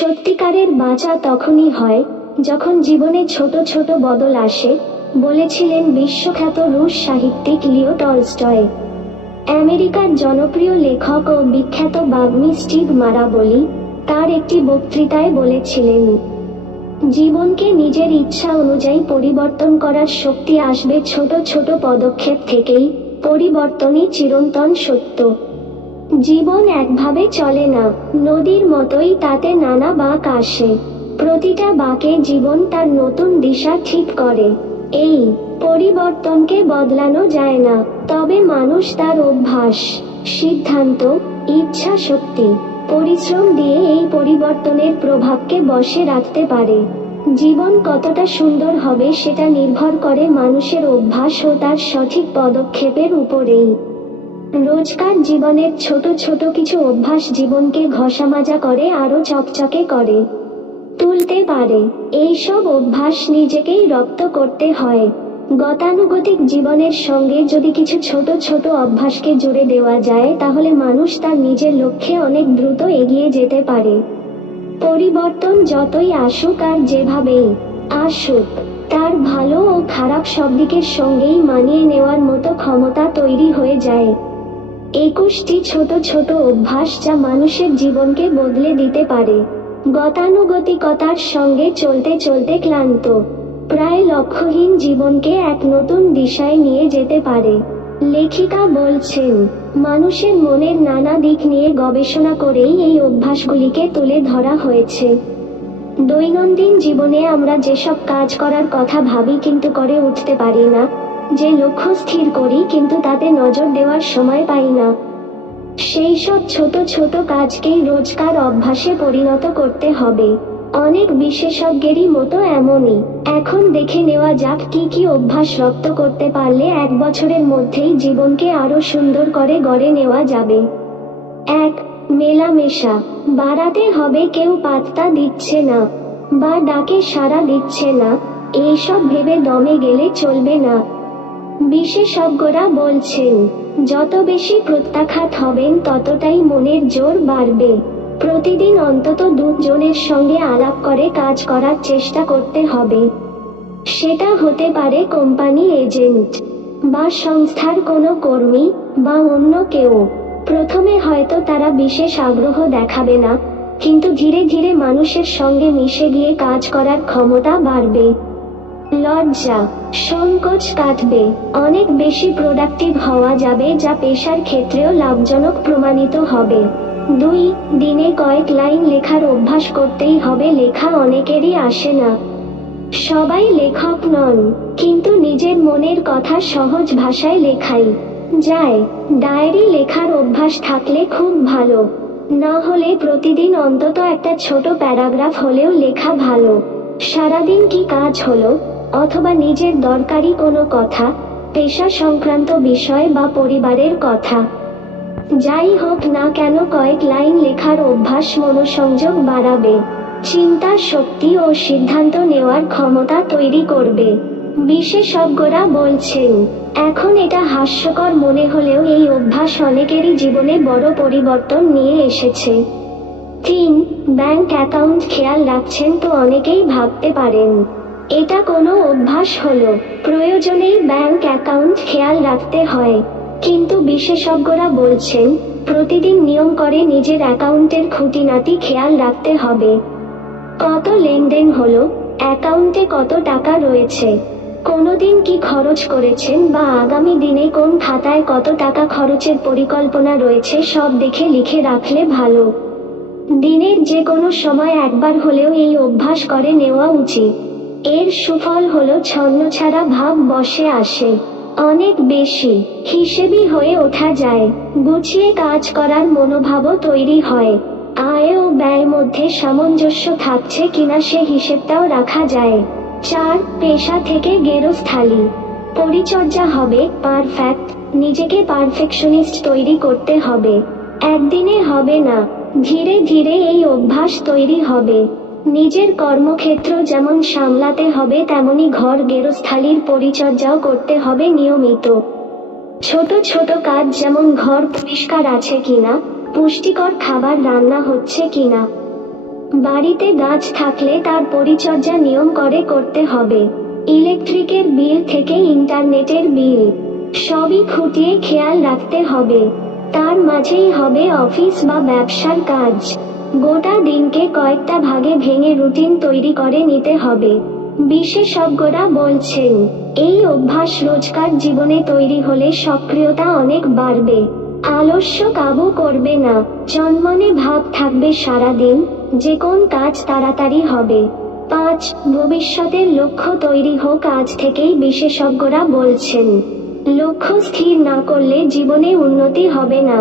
সত্যিকারের বাঁচা তখনই হয় যখন জীবনে ছোট ছোট বদল আসে, বলেছিলেন বিশ্বখ্যাত রুশ সাহিত্যিক লিও টলস্টয়। আমেরিকার জনপ্রিয় লেখক ও বিখ্যাত বাগ্মী স্টিভ মারাবলি তার একটি বক্তৃতায় বলেছিলেন, জীবনকে নিজের ইচ্ছা অনুযায়ী পরিবর্তন করার শক্তি আসবে ছোট ছোট পদক্ষেপ থেকেই, পরিবর্তনই চিরন্তন সত্য। জীবন একভাবে চলে না, নদীর মতোই তাতে নানা বাঁক আসে। প্রতিটা বাঁকে জীবন তার নতুন দিশা ঠিক করে। এই পরিবর্তনকে বদলানো যায় না, তবে মানুষ তার অভ্যাস, সিদ্ধান্ত, ইচ্ছা শক্তি, পরিশ্রম দিয়ে এই পরিবর্তনের প্রভাবকে বশে রাখতে পারে। জীবন কতটা সুন্দর হবে সেটা নির্ভর করে মানুষের অভ্যাস ও তার সঠিক পদক্ষেপের উপরেই। রোজকার জীবনের ছোট ছোট কিছু অভ্যাস জীবনকে ঘষামাজা করে আরো চকচকে করে তুলতে পারে। এইসব অভ্যাস নিজেকেই রপ্ত করতে হয়। গতানুগতিক জীবনের সঙ্গে যদি কিছু ছোট ছোট অভ্যাসকে জুড়ে দেওয়া যায়, তাহলে মানুষ তার নিজের লক্ষ্যে অনেক দ্রুত এগিয়ে যেতে পারে। পরিবর্তন যতই আসুক আর যেভাবেই আসুক, তার ভালো ও খারাপ সব দিকের সঙ্গেই মানিয়ে নেওয়ার মতো ক্ষমতা তৈরি হয়ে যায়। 21টি ছোট ছোট অভ্যাস যা মানুষের জীবনকে বদলে দিতে পারে। গতানুগতিকতার সঙ্গে চলতে চলতে ক্লান্ত, প্রায় লক্ষ্যহীন জীবনকে এক নতুন দিশায় নিয়ে যেতে পারে। লেখিকা বলছেন, মানুষের মনের নানা দিক নিয়ে গবেষণা করেই এই অভ্যাসগুলিকে তুলে ধরা হয়েছে। দৈনন্দিন জীবনে আমরা যেসব কাজ করার কথা ভাবি কিন্তু করে উঠতে পারি না, যে লক্ষ্য স্থির করি কিন্তু তাতে নজর দেওয়ার সময় পাই না, সেই সব ছোট ছোট কাজকেই রোজকার অভ্যাসে পরিণত করতে হবে। অনেক বিশেষজ্ঞেরই মতো এমনই। এখন দেখে নেওয়া যাক কি কি অভ্যাস রপ্ত করতে পারলে 1 বছরের মধ্যেই জীবনকে আরো সুন্দর করে গড়ে নেওয়া যাবে। 1. মেলামেশা বাড়াতে হবে। কেউ পাত্তা দিচ্ছে না বা ডাকে সাড়া দিচ্ছে না, এইসব ভেবে দমে গেলে চলবে না। বিশেষজ্ঞরা বলছেন, যত বেশি প্রত্যাখ্যাত হবেন ততটাই মনের জোর বাড়বে। প্রতিদিন অন্তত 2 জনের সঙ্গে আলাপ করে কাজ করার চেষ্টা করতে হবে। সেটা হতে পারে কোম্পানি এজেন্ট বা সংস্থার কোনো কর্মী বা অন্য কেউ। প্রথমে হয়তো তারা বিশেষ আগ্রহ দেখাবে না, কিন্তু ধীরে ধীরে মানুষের সঙ্গে মিশে গিয়ে কাজ করার ক্ষমতা বাড়বে। লজ্জা, সংকোচ কাটবে। অনেক বেশি প্রোডাক্টিভ হওয়া যাবে, যা পেশার ক্ষেত্রেও লাভজনক প্রমাণিত হবে। 2. দিনে কয়েক লাইন লেখার অভ্যাস করতেই হবে। লেখা অনেকেরই আসে না, সবাই লেখক নন, কিন্তু নিজের মনের কথা সহজ ভাষায় লেখাই যায়। ডায়েরি লেখার অভ্যাস থাকলে খুব ভালো, না হলে প্রতিদিন অন্তত একটা ছোট প্যারাগ্রাফ হলেও লেখা ভালো। সারাদিন কি কাজ হলো, অথবা নিজের দরকারি কোনো কথা, পেশা সংক্রান্ত বিষয় বা পরিবারের কথা, যাই হোক না কেন কয়েক লাইন লেখার অভ্যাস মনোসংযোগ বাড়াবে, চিন্তার শক্তি ও সিদ্ধান্ত নেওয়ার ক্ষমতা তৈরি করবে। বিশেষজ্ঞরা বলছেন, এখন এটা হাস্যকর মনে হলেও এই অভ্যাস অনেকেরই জীবনে বড় পরিবর্তন নিয়ে এসেছে। 3. ব্যাংক অ্যাকাউন্ট খেয়াল রাখছেন তো? অনেকেই ভাবতে পারেন এটা কোনো অভ্যাস হলো, প্রয়োজনেই ব্যাংক অ্যাকাউন্ট খেয়াল রাখতে হয়। কিন্তু বিশেষজ্ঞরা বলছেন, প্রতিদিন নিয়ম করে নিজের অ্যাকাউন্টের খুঁটিনাটি খেয়াল রাখতে হবে। কত লেনদেন হলো, অ্যাকাউন্টে কত টাকা রয়েছে, কোনোদিন কি খরচ করেছেন বা আগামী দিনে কোন খাতায় কত টাকা খরচের পরিকল্পনা রয়েছে, সব দেখে লিখে রাখলে ভালো। দিনের যে কোনো সময় একবার হলেও এই অভ্যাস করে নেওয়া উচিত। এর সুফল হলো ছন্নছাড়া ভাব বসে আসে, অনেক বেশি হিসেবি হয়ে ওঠা যায়, গুছিয়ে কাজ করার মনোভাবও তৈরি হয়, আয় ও ব্যয় মধ্যে সামঞ্জস্য থাকছে কিনা সে হিসেবটাও রাখা যায়। 4. পেশা থেকে গেরস্থালি পরিচর্যা হবে। পারফেক্ট, নিজেকে পারফেকশনিস্ট তৈরি করতে হবে। একদিনে হবে না, ধীরে ধীরে এই অভ্যাস তৈরি হবে। নিজের কর্মক্ষেত্র যেমন সামলাতে হবে, তেমনি ঘর গেরস্থালির পরিচর্যাও করতে হবে নিয়মিত। ছোট ছোট কাজ যেমন ঘর পরিষ্কার আছে কিনা, পুষ্টিকর খাবার রান্না হচ্ছে কিনা, বাড়িতে গাছ থাকলে তার পরিচর্যা নিয়ম করে করতে হবে। ইলেকট্রিকের বিল থেকে ইন্টারনেটের বিল সবই খুঁটিয়ে খেয়াল রাখতে হবে। তার মাঝেই হবে অফিস বা ব্যবসার কাজ। গোটা দিনকে কয়েকটা ভাগে ভেঙে রুটিন তৈরি করে নিতে হবে। বিশেষজ্ঞরা বলছেন এই অভ্যাস রোজকার জীবনে তৈরি হলে সক্রিয়তা অনেক বাড়বে। আলস্য কাবু করবে না। চনমনে ভাব থাকবে সারাদিন যে কোন কাজ তাড়াতাড়ি হবে। 5. ভবিষ্যতের লক্ষ্য তৈরি হোক আজ থেকেই। বিশেষজ্ঞরা বলছেন লক্ষ্য স্থির না করলে জীবনে উন্নতি হবে না।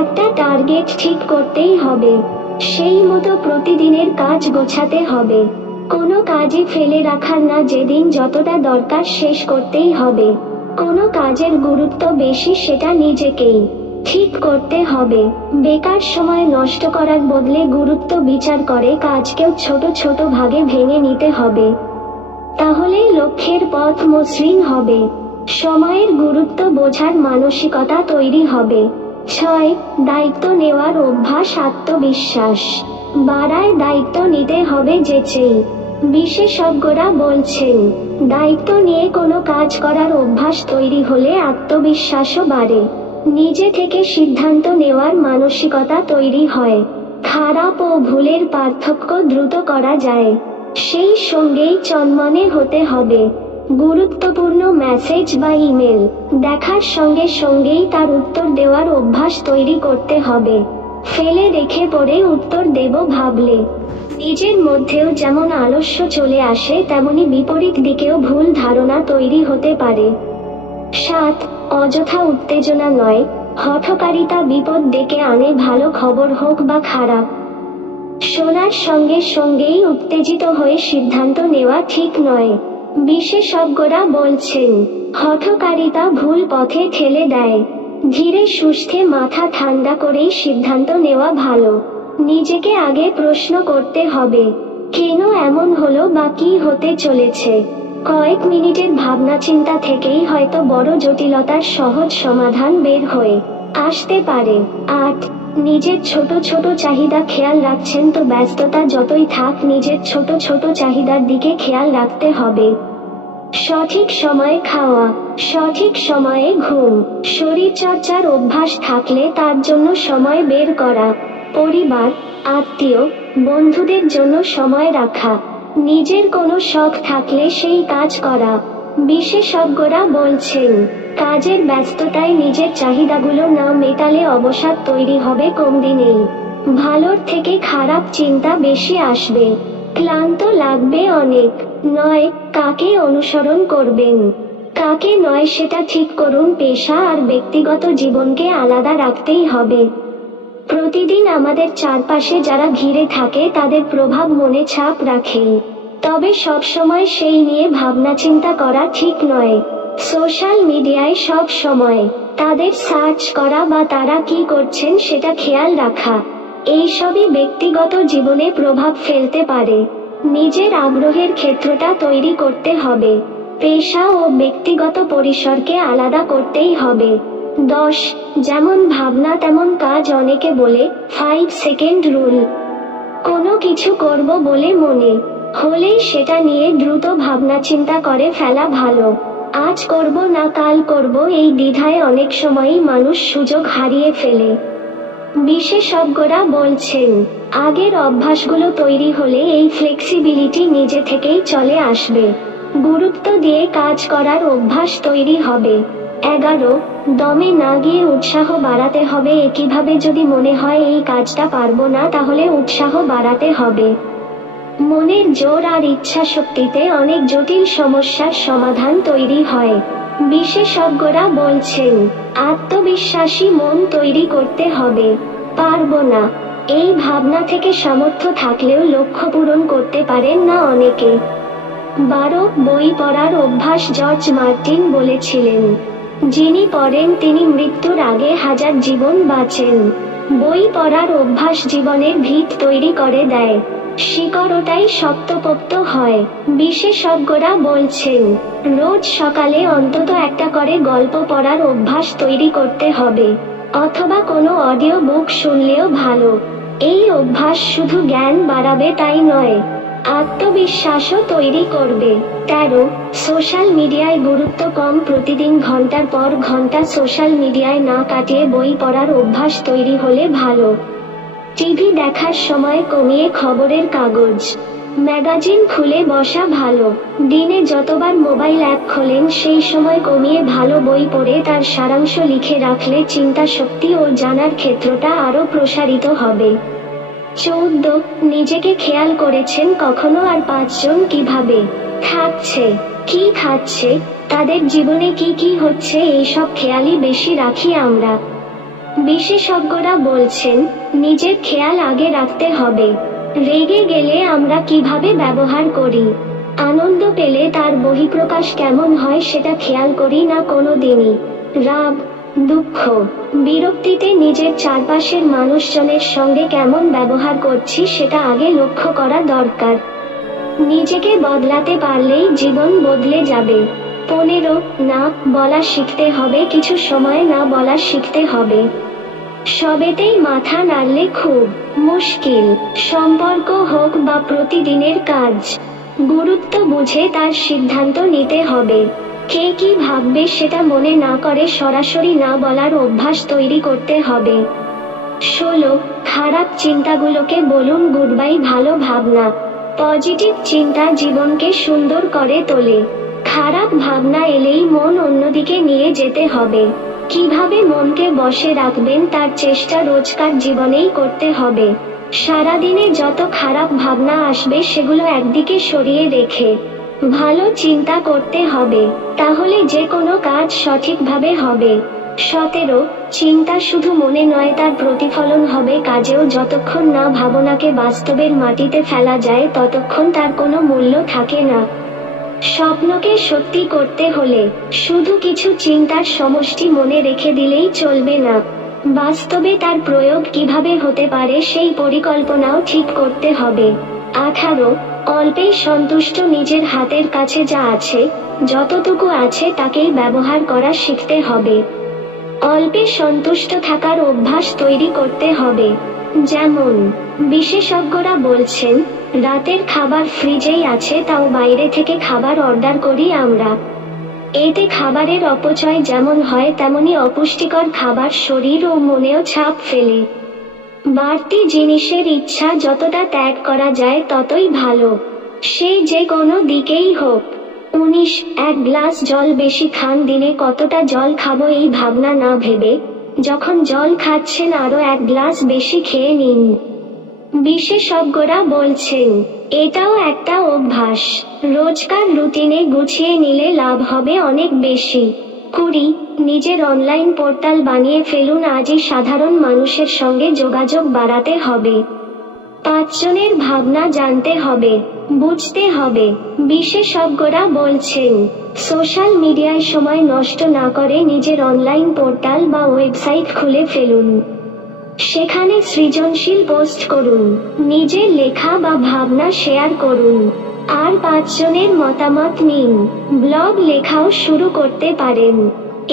একটা টার্গেট ঠিক করতেই হবে। সেই মতো প্রতিদিনের কাজ গোছাতে হবে। কোনো কাজই ফেলে রাখার না, যেদিন যতটা দরকার শেষ করতেই হবে। কোনো কাজের গুরুত্ব বেশি সেটা নিজেকেই ঠিক করতে হবে। বেকার সময় নষ্ট করার বদলে গুরুত্ব বিচার করে কাজকেও ছোট ছোট ভাগে ভেঙে নিতে হবে। তাহলেই লক্ষ্যের পথ মসৃণ হবে। সময়ের গুরুত্ব বোঝার মানসিকতা তৈরি হবে। 6. দায়িত্ব নেওয়ার অভ্যাস আত্মবিশ্বাস বাড়ায়। দায়িত্ব নিতে হবে যেচেই। বিশেষজ্ঞরা বলছেন দায়িত্ব নিয়ে কোনো কাজ করার অভ্যাস তৈরি হলে আত্মবিশ্বাসও বাড়ে। নিজে থেকে সিদ্ধান্ত নেওয়ার মানসিকতা তৈরি হয়। খারাপ ও ভুলের পার্থক্য দ্রুত করা যায়। সেই সঙ্গেই চনমনে হতে হবে। গুরুত্বপূর্ণ মেসেজ বা ইমেল দেখার সঙ্গে সঙ্গেই তার উত্তর দেওয়ার অভ্যাস তৈরি করতে হবে। ফেলে রেখে পরে উত্তর দেব ভাবলে নিজের মধ্যেও যেমন আলস্য চলে আসে, তেমনি বিপরীত দিকেও ভুল ধারণা তৈরি হতে পারে। 7. অযথা উত্তেজনা নয়, হঠকারিতা বিপদ ডেকে আনে। ভালো খবর হোক বা খারাপ, শোনার সঙ্গে সঙ্গেই উত্তেজিত হয়ে সিদ্ধান্ত নেওয়া ঠিক নয়। বিশেষজ্ঞরা বলছেন হঠকারিতা ভুল পথে ঠেলে দেয়। ধীরে সুস্থে মাথা ঠান্ডা করেই সিদ্ধান্ত নেওয়া ভালো। নিজেকে আগে প্রশ্ন করতে হবে, কেন এমন হলো বা কি হতে চলেছে। কয়েক মিনিটের ভাবনা চিন্তা থেকেই হয়তো বড় জটিলতার সহজ সমাধান বের হয়ে আসতে পারে। 8. নিজের ছোট ছোট চাহিদা খেয়াল রাখছেন তো ব্যস্ততা যতই থাক, নিজের ছোট ছোট চাহিদার দিকে খেয়াল রাখতে হবে। সঠিক সময়ে খাওয়া, সঠিক সময়ে ঘুম, শরীরচর্চার অভ্যাস থাকলে তার জন্য সময় বের করা, পরিবার, আত্মীয়, বন্ধুদের জন্য সময় রাখা, নিজের কোনো শখ থাকলে সেই কাজ করা। বিশেষজ্ঞরা বলছেন কাজের ব্যস্ততায় নিজের চাহিদাগুলো না মেটালে অবসাদ তৈরি হবে কমদিনেই। ভালোর থেকে খারাপ চিন্তা বেশি আসবে। ক্লান্ত লাগবে অনেক। 9. কাকে অনুসরণ করবেন, কাকে নয় সেটা ঠিক করুন। পেশা আর ব্যক্তিগত জীবনকে আলাদা রাখতেই হবে। প্রতিদিন আমাদের চারপাশে যারা ঘিরে থাকে তাদের প্রভাব মনে ছাপ রাখেই, তবে সবসময় সেই নিয়ে ভাবনা চিন্তা করা ঠিক নয়। সোশ্যাল মিডিয়ায় সব সময় তাদের সার্চ করা বা তারা কি করছেন সেটা খেয়াল রাখা, এইসবই ব্যক্তিগত জীবনে প্রভাব ফেলতে পারে। নিজের আগ্রহের ক্ষেত্রটা তৈরি করতে হবে। পেশা ও ব্যক্তিগত পরিসরকে আলাদা করতেই হবে। 10. যেমন ভাবনা তেমন কাজ। অনেকে বলে 5 সেকেন্ড রুল। কোনো কিছু করব বলে মনে হলেই সেটা নিয়ে দ্রুত ভাবনা চিন্তা করে ফেলা ভালো। আজ করব না কাল করব, এই দ্বিধায় অনেক সময়ই মানুষ সুযোগ হারিয়ে ফেলে। বিশেষজ্ঞরা বলছেন আগের অভ্যাসগুলো তৈরি হলে এই ফ্লেক্সিবিলিটি নিজে থেকেই চলে আসবে। গুরুত্ব দিয়ে কাজ করার অভ্যাস তৈরি হবে। 11. দমে না গিয়ে উৎসাহ বাড়াতে হবে। একইভাবে যদি মনে হয় এই কাজটা পারবো না, তাহলে উৎসাহ বাড়াতে হবে। মনের জোর আর ইচ্ছা শক্তিতে অনেক জটিল সমস্যার সমাধান তৈরি হয়। বিশেষজ্ঞরা বলছেন আত্মবিশ্বাসী মন তৈরি করতে হবে। পারবো না এই ভাবনা থেকে সামর্থ্য থাকলেও লক্ষ্য পূরণ করতে পারেন না অনেকে। 12. বই পড়ার অভ্যাস। জর্জ মার্টিন বলেছিলেন যিনি পড়েন তিনি মৃত্যুর আগে 1000 জীবন বাঁচেন। বই পড়ার অভ্যাস জীবনের ভিত তৈরি করে দেয়, শিকড়টাই শক্তপোক্ত হয়। বিশেষজ্ঞরা বলছেন রোজ সকালে অন্তত একটা করে গল্প পড়ার অভ্যাস তৈরি করতে হবে, অথবা কোনো অডিও বুক শুনলেও ভালো। এই অভ্যাস শুধু জ্ঞান বাড়াবে তাই নয়, আত্মবিশ্বাসও তৈরি করবে। 13. সোশ্যাল মিডিয়ায় গুরুত্ব কম। প্রতিদিন ঘন্টার পর ঘন্টা সোশ্যাল মিডিয়ায় না কাটিয়ে বই পড়ার অভ্যাস তৈরি হলে ভালো। টিভি দেখার সময় কমিয়ে খবরের কাগজ, ম্যাগাজিন খুলে বসা ভালো। দিনে যতবার মোবাইল অ্যাপ খোলেন সেই সময় কমিয়ে ভালো বই পড়ে তার সারাংশ লিখে রাখলে চিন্তা শক্তি ও জানার ক্ষেত্রটা আরও প্রসারিত হবে। 14. নিজেকে খেয়াল করেছেন কখনো? আর 5 জন কিভাবে থাকছে, কি খাচ্ছে, তাদের জীবনে কি কি হচ্ছে, এইসব খেয়ালই বেশি রাখি আমরা। বিশেষজ্ঞরা বলছেন নিজের খেয়াল আগে রাখতে হবে। রেগে গেলে আমরা কিভাবে ব্যবহার করি, আনন্দ পেলে তার বহিঃপ্রকাশ কেমন হয় সেটা খেয়াল করি না কোনো দিনই। রাগ, দুঃখ, বিরক্তিতে নিজের চারপাশের মানুষজনের সঙ্গে কেমন ব্যবহার করছি সেটা আগে লক্ষ্য করা দরকার। নিজেকে বদলাতে পারলেই জীবন বদলে যাবে। 15. না বলা শিখতে হবে। কিছু সময় না বলা শিখতে হবে। সবেতেই মাথা নাড়লে খুব মুশকিল। সম্পর্ক হোক বা প্রতিদিনের কাজ, গুরুত্ব বুঝে তার সিদ্ধান্ত নিতে হবে। কে কি ভাববে সেটা মনে না করে সরাসরি না বলার অভ্যাস তৈরি করতে হবে। 16. খারাপ চিন্তাগুলোকে বলুন গুডবাই। ভালো ভাবনা, পজিটিভ চিন্তা জীবনকে সুন্দর করে তোলে। খারাপ ভাবনা এলেই মন অন্যদিকে নিয়ে যেতে হবে। কিভাবে মনকে বশে রাখবেন তার চেষ্টা রোজকার জীবনেই করতে হবে। সারাদিনে যত খারাপ ভাবনা আসবে সেগুলো একদিকে সরিয়ে রেখে ভালো চিন্তা করতে হবে, তাহলে যে কোনো কাজ সঠিকভাবে হবে। 17. চিন্তা শুধু মনে নয়, তার প্রতিফলন হবে কাজেও। যতক্ষণ না ভাবনাকে বাস্তবের মাটিতে ফেলা যায় ততক্ষণ তার কোনো মূল্য থাকে না। স্বপ্নকে সত্যি করতে হলে শুধু কিছু চিন্তার সমষ্টি মনে রেখে দিলেই চলবে না, বাস্তবে তার প্রয়োগ কিভাবে হতে পারে সেই পরিকল্পনাও ঠিক করতে হবে। 18. অল্পেই সন্তুষ্ট। নিজের হাতের কাছে যা আছে, যতটুকু আছে তাকেই ব্যবহার করা শিখতে হবে। অল্পে সন্তুষ্ট থাকার অভ্যাস তৈরি করতে হবে। যেমন বিশেষজ্ঞরা বলছেন রাতের খাবার ফ্রিজেই আছে, তাও বাইরে থেকে খাবার অর্ডার করি আমরা। এতে খাবারের অপচয় যেমন হয় তেমনি অপুষ্টিকর খাবার শরীর ও মনেও ছাপ ফেলে। বাড়তি জিনিসের ইচ্ছা যতটা ত্যাগ করা যায় ততই ভালো, সে যে কোনো দিকেই হোক। 19. এক গ্লাস জল বেশি খান। দিনে কতটা জল খাবো এই ভাবনা না ভেবে যখন জল খাচ্ছেন আরো 1 গ্লাস বেশি খেয়ে নিন। বিশেষজ্ঞরা বলছেন এটাও একটা অভ্যাস, রোজকার রুটিনে গুছিয়ে নিলে লাভ হবে অনেক বেশি। 20. নিজের অনলাইন পোর্টাল বানিয়ে ফেলুন। আজই সাধারণ মানুষের সঙ্গে যোগাযোগ বাড়াতে হবে। 5 জনের ভাবনা জানতে হবে, বুঝতে হবে। বিশেষজ্ঞরা বলছেন সোশ্যাল মিডিয়ায় সময় নষ্ট না করে নিজের অনলাইন পোর্টাল বা ওয়েবসাইট খুলে ফেলুন। সেখানে সৃজনশীল পোস্ট করুন, নিজের লেখা বা ভাবনা শেয়ার করুন, আর 5 জনের মতামত নিন। ব্লগ লেখাও শুরু করতে পারেন।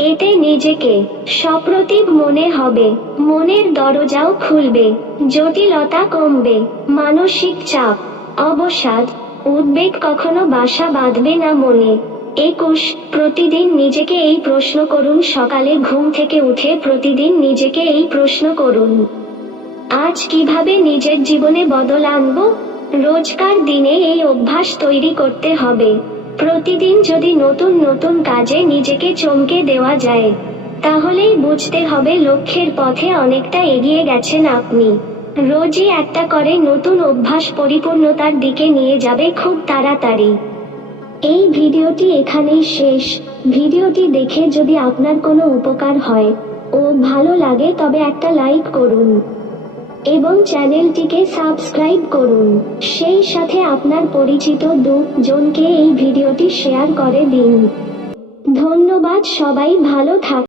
এতে নিজেকে সপ্রতিভ মনে হবে, মনের দরজাও খুলবে, জটিলতা কমবে, মানসিক চাপ, অবসাদ, উদ্বেগ কখনো বাসা বাঁধবে না মনে। 21. প্রতিদিন নিজেকে এই প্রশ্ন করুন। সকালে ঘুম থেকে উঠে প্রতিদিন নিজেকে এই প্রশ্ন করুন, আজ কিভাবে নিজের জীবনে বদল আনব? রোজকার দিনে এই অভ্যাস তৈরি করতে হবে। প্রতিদিন যদি নতুন নতুন কাজে নিজেকে চমকে দেওয়া যায় তাহলেই বুঝতে হবে লক্ষ্যের পথে অনেকটা এগিয়ে গেছেন আপনি। রোজই একটা করে নতুন অভ্যাস পরিপূর্ণতার দিকে নিয়ে যাবে খুব তাড়াতাড়ি। এই ভিডিওটি এখানেই শেষ। ভিডিওটি দেখে যদি আপনার কোনো উপকার হয় ও ভালো লাগে তবে একটা লাইক করুন এবং চ্যানেলটিকে সাবস্ক্রাইব করুন। সেই সাথে আপনার পরিচিত 2 জনকে এই ভিডিওটি শেয়ার করে দিন। ধন্যবাদ, সবাই ভালো থাকুন।